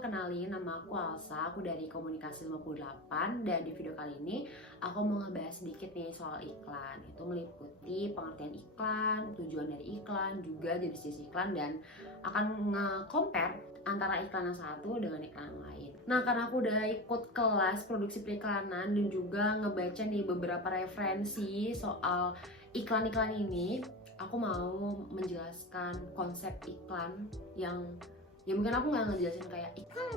kenalin, nama aku Alsa, aku dari Komunikasi 58. Dan di video kali ini aku mau ngebahas sedikit nih soal iklan. Itu meliputi pengertian iklan, tujuan dari iklan, juga jenis-jenis iklan, dan akan nge-compare antara iklan yang satu dengan iklan yang lain. Nah, karena aku udah ikut kelas produksi periklanan dan juga ngebaca nih beberapa referensi soal iklan-iklan ini, aku mau menjelaskan konsep iklan yang ya mungkin aku nggak ngejelasin kayak iklan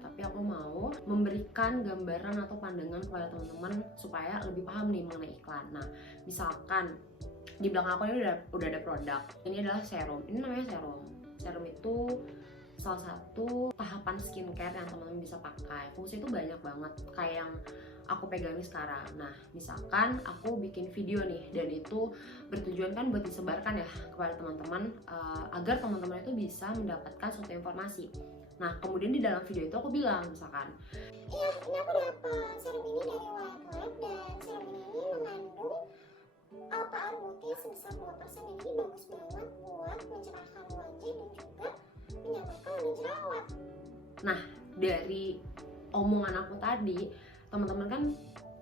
tapi aku mau memberikan gambaran atau pandangan kepada teman-teman supaya lebih paham nih mengenai iklan. Nah, misalkan di belakang aku ini udah ada produk. Ini adalah serum. Ini namanya serum. Serum itu salah satu tahapan skincare yang teman-teman bisa pakai. Fungsi itu banyak banget kayak yang aku pegang sekarang. Nah, misalkan aku bikin video nih dan itu bertujuan kan buat disebarkan ya kepada teman-teman agar teman-teman itu bisa mendapatkan suatu informasi. Nah, kemudian di dalam video itu aku bilang misalkan, iya, ini aku dapat serum ini dari White Lab dan serum ini mengandung alpha arbutin sebesar 2% dan ini bagus banget buat mencerahkan wajah dan juga menyamakan warna jerawat. Nah, dari omongan aku tadi, teman-teman kan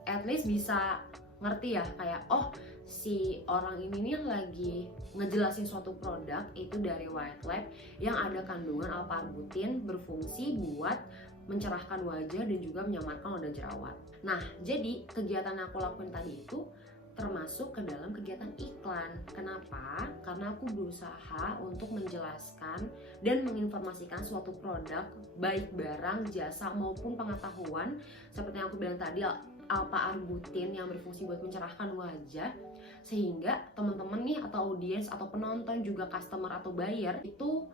at least bisa ngerti ya kayak oh si orang ini nih lagi ngejelasin suatu produk itu dari White Lab yang ada kandungan alpha arbutin berfungsi buat mencerahkan wajah dan juga menyamarkan noda jerawat. Nah, jadi kegiatan yang aku lakuin tadi itu termasuk ke dalam kegiatan iklan. Kenapa? Karena aku berusaha untuk menjelaskan dan menginformasikan suatu produk, baik barang, jasa maupun pengetahuan seperti yang aku bilang tadi, alpha arbutin yang berfungsi buat mencerahkan wajah, sehingga teman-teman nih atau audiens atau penonton juga customer atau buyer itu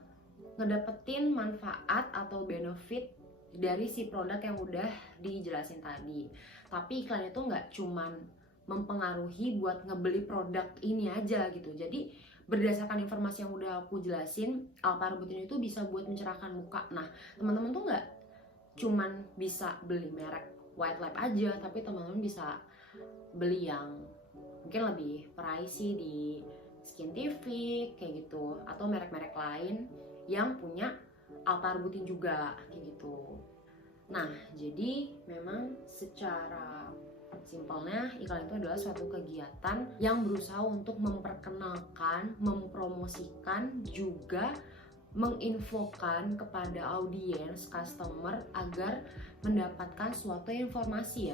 ngedapetin manfaat atau benefit dari si produk yang udah dijelasin tadi. Tapi iklan itu nggak cuman mempengaruhi buat ngebeli produk ini aja gitu. Jadi berdasarkan informasi yang udah aku jelasin, alpha arbutin itu bisa buat mencerahkan muka. Nah, teman-teman tuh nggak cuman bisa beli merek White Lab aja, tapi teman-teman bisa beli yang mungkin lebih pricey di Skintific kayak gitu, atau merek-merek lain yang punya alpha arbutin juga kayak gitu. Nah, jadi memang secara simpelnya iklan itu adalah suatu kegiatan yang berusaha untuk memperkenalkan, mempromosikan, juga menginfokan kepada audiens, customer agar mendapatkan suatu informasi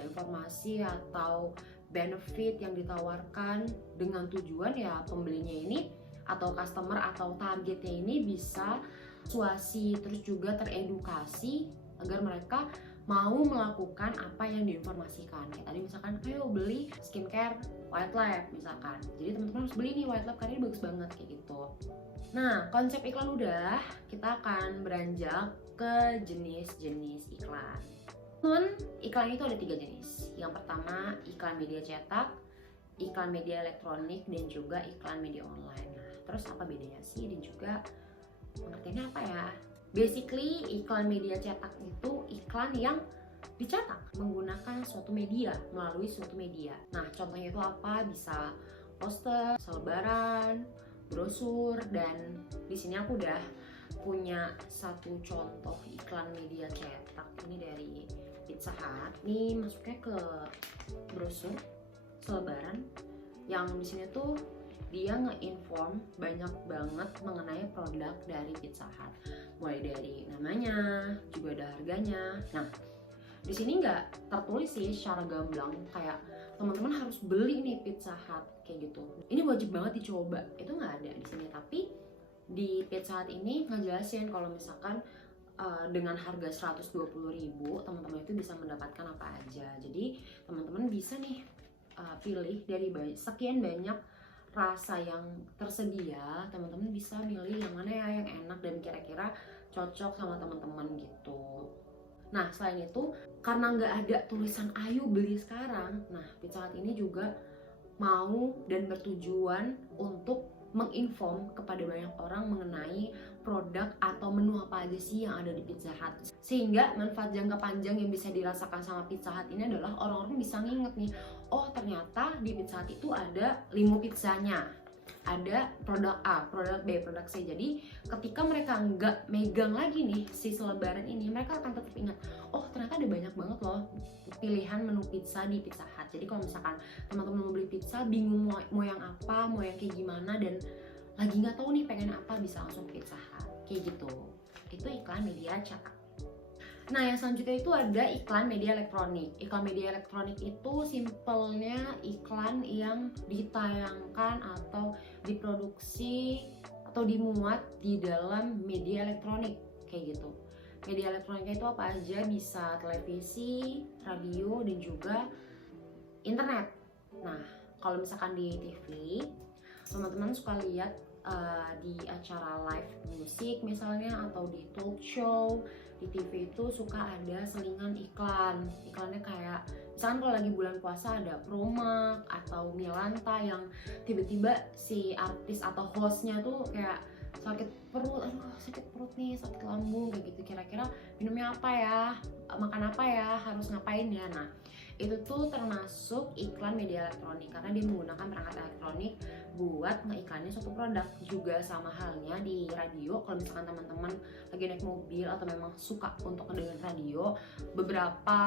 atau benefit yang ditawarkan dengan tujuan ya pembelinya ini atau customer atau targetnya ini bisa persuasi terus juga teredukasi agar mereka mau melakukan apa yang diinformasikan. Kayak tadi misalkan ayo beli skincare White Lab misalkan, jadi teman-teman harus beli nih White Lab karena ini bagus banget kayak gitu. Nah, konsep iklan udah, kita akan beranjak ke jenis-jenis iklan. Iklan itu ada 3 jenis. Yang pertama iklan media cetak, iklan media elektronik, dan juga iklan media online. Nah, terus apa bedanya sih dan juga pengertiannya apa ya? Basically, iklan media cetak itu iklan yang dicetak menggunakan suatu media, melalui suatu media. Nah, contohnya itu apa? Bisa poster, selebaran, brosur, dan di sini aku udah punya satu contoh iklan media cetak. Ini dari Pizza Hut. Ini masuknya ke brosur, selebaran, yang di sini tuh dia nge-inform banyak banget mengenai produk dari Pizza Hut, mulai dari namanya, juga ada harganya. Nah, di sini nggak tertulis sih secara gamblang kayak teman-teman harus beli nih Pizza Hut kayak gitu. Ini wajib banget dicoba, itu nggak ada di sini. Tapi di Pizza Hut ini ngejelasin kalau misalkan dengan harga 120.000 teman-teman itu bisa mendapatkan apa aja. Jadi teman-teman bisa nih pilih dari sekian banyak rasa yang tersedia, teman-teman bisa milih yang mana ya yang enak dan kira-kira cocok sama teman-teman gitu. Nah, selain itu karena nggak ada tulisan ayo beli sekarang, nah Pizza Hut ini juga mau dan bertujuan untuk menginform kepada banyak orang mengenai produk atau menu apa aja sih yang ada di Pizza Hut, sehingga manfaat jangka panjang yang bisa dirasakan sama Pizza Hut ini adalah orang-orang bisa nginget nih, oh ternyata di Pizza Hut itu ada limo pizzanya, ada produk A, produk B, produk C. Jadi ketika mereka nggak megang lagi nih si selebaran ini, mereka akan tetap ingat, oh ternyata ada banyak banget loh pilihan menu pizza di Pizza Hut. Jadi kalau misalkan teman-teman mau beli pizza, bingung mau yang apa, mau yang kayak gimana, dan lagi nggak tahu nih pengen apa, bisa langsung Pizza Hut kayak gitu. Itu iklan media cetak. Nah, yang selanjutnya itu ada iklan media elektronik. Iklan media elektronik itu simpelnya iklan yang ditayangkan atau diproduksi atau dimuat di dalam media elektronik kayak gitu. Media elektroniknya itu apa aja? Bisa televisi, radio, dan juga internet. Nah, kalau misalkan di TV, teman-teman suka lihat di acara live musik misalnya, atau di talk show di TV itu suka ada selingan iklan. Iklannya kayak misalkan kalau lagi bulan puasa ada Promac atau Milanta yang tiba-tiba si artis atau hostnya tuh kayak sakit perut, aduh sakit perut nih, sakit lambung kayak gitu, kira-kira minumnya apa ya, makan apa ya, harus ngapain ya. Nah, itu tuh termasuk iklan media elektronik karena dia menggunakan perangkat elektronik buat ngeiklanin suatu produk. Juga sama halnya di radio, kalau misalkan teman-teman lagi naik mobil atau memang suka untuk mendengar radio, beberapa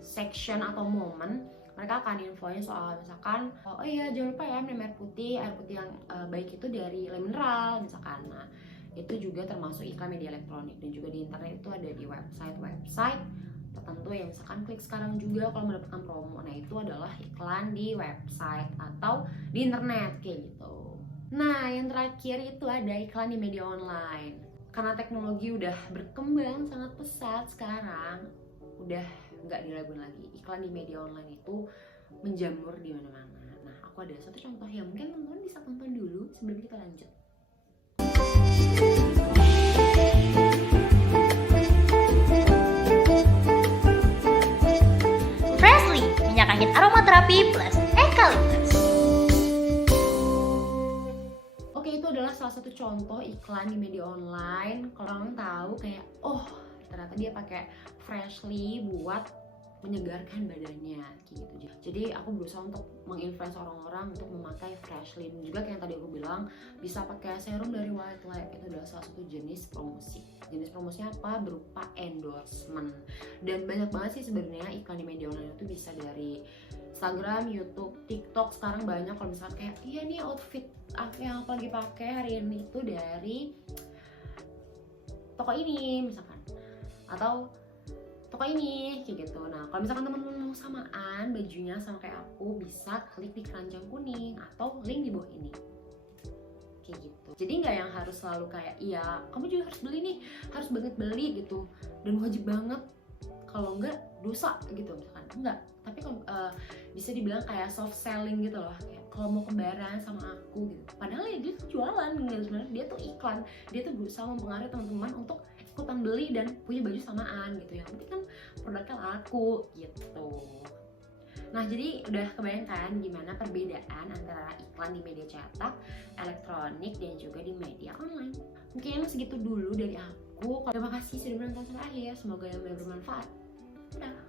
section atau momen mereka akan infoin soal misalkan, oh iya jangan lupa ya minum air putih yang baik itu dari Le Mineral misalkan. Nah, itu juga termasuk iklan media elektronik. Dan juga di internet itu ada di website tertentu yang misalkan klik sekarang juga kalau mendapatkan promo. Nah, itu adalah iklan di website atau di internet kayak gitu. Nah, yang terakhir itu ada iklan di media online. Karena teknologi udah berkembang sangat pesat sekarang, udah nggak diragukan lagi, iklan di media online itu menjamur di mana-mana. Nah, aku ada satu contoh yang mungkin teman-teman bisa tonton dulu sebelum kita lanjut. Freshly, minyak angin aromaterapi plus eucalyptus. Oke, itu adalah salah satu contoh iklan di media online. Kalau orang tahu kayak, oh ternyata dia pakai Freshly buat menyegarkan badannya gitu. Jadi aku berusaha untuk menginfluence orang-orang untuk memakai Freshly. Dan juga kayak yang tadi aku bilang, bisa pakai serum dari White Lab. Itu adalah salah satu jenis promosi. Jenis promosinya apa? Berupa endorsement. Dan banyak banget sih sebenarnya iklan di media online itu, bisa dari Instagram, YouTube, TikTok. Sekarang banyak. Kalau misalkan kayak, iya nih outfit yang aku lagi pakai hari ini itu dari toko ini misalkan, atau toko ini kayak gitu. Nah, kalau misalkan teman-teman mau samaan bajunya sama kayak aku, bisa klik di keranjang kuning atau link di bawah ini kayak gitu. Jadi nggak yang harus selalu kayak, iya kamu juga harus beli nih, harus banget beli gitu, dan wajib banget, kalau enggak dosa gitu misalkan. Enggak, tapi bisa dibilang kayak soft selling gitu loh, kayak kalau mau kembaran sama aku gitu. Padahal ya dia tuh jualan, sebenarnya dia tuh iklan, dia tuh berusaha mempengaruhi teman-teman untuk ikutan beli dan punya baju samaan gitu. Yang penting kan produknya laku gitu. Nah, jadi udah kebayangkan gimana perbedaan antara iklan di media cetak, elektronik, dan juga di media online. Mungkin segitu dulu dari aku. Terima kasih sudah menonton sampai akhir. Semoga yang bermanfaat. Dadah.